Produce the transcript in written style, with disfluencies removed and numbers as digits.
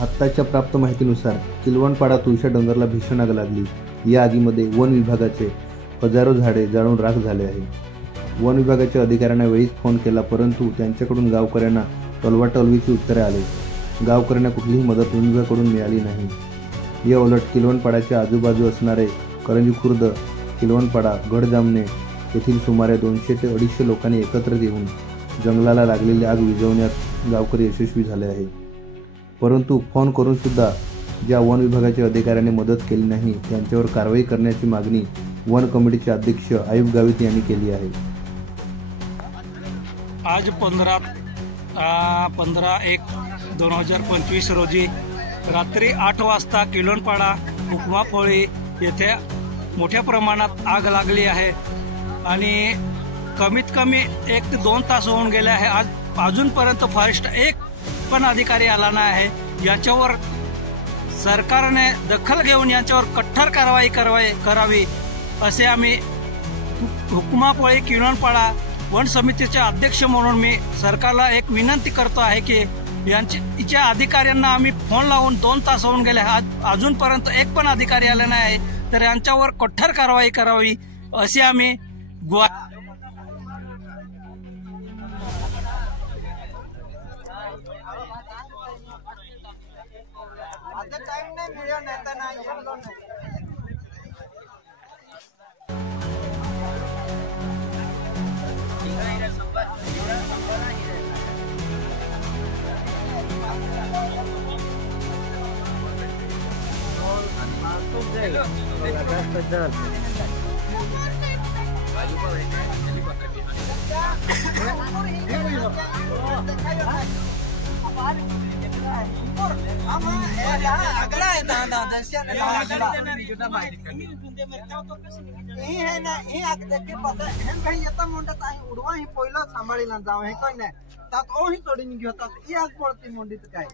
आत्ताच्या प्राप्त माहितीनुसार किलवणपाडा तुळशा डोंगरला भीषण आग लागली। या आगीमध्ये वन विभागाचे हजारो झाडे जाळून राख झाले आहे। वन विभागाच्या अधिकाऱ्यांना वेळीच फोन केला, परंतु त्यांच्याकडून गावकऱ्यांना टलवाटलवीची उत्तरे आली। गावकऱ्यांना कुठलीही मदत वन विभागाकडून मिळाली नाही। या उलट किलवणपाड्याच्या आजूबाजू असणारे करंजी खुर्द, किलवणपाडा, गडजामणे येथील सुमारे 200 ते 250 लोकांनी एकत्र येऊन जंगलाला लागलेली आग विझवण्यात गावकरी यशस्वी झाले आहे। परंतु फोन करून सुद्धा ज्या वन विभागाच्या अधिकाऱ्यांनी मदत केली नाही त्यांच्यावर कारवाई करण्याची मागणी वन कमिटीचे अध्यक्ष आयुब गावित यांनी केली आहे। आज 15/1/2025 रोजी रात्री 8 वाजता किलवणपाडा हुकमाफळी येथे मोठ्या प्रमाणात आग लागली आहे आणि कमीत कमी 1 ते 2 तास होऊन गेले आहे। अजूनपर्यंत फॉरेस्ट एक पण अधिकारी आला नाही आहे। याच्यावर सरकारने दखल घेऊन यांच्यावर कठोर कारवाई करावी असे आम्ही हुकमाफळी किलवणपाडा वन समितीचे अध्यक्ष म्हणून मी सरकारला एक विनंती करतो आहे की यांच्या अधिकाऱ्यांना आम्ही फोन लावून 2 तास होऊन गेले, अजूनपर्यंत एक पण अधिकारी आले नाही आहे, तर यांच्यावर कठोर कारवाई करावी असे आम्ही उडवा ही पहिलं सांभाळीला जावं हे काही नाही त्यात सोडून घेतात ही आग पडते मोंडीत काय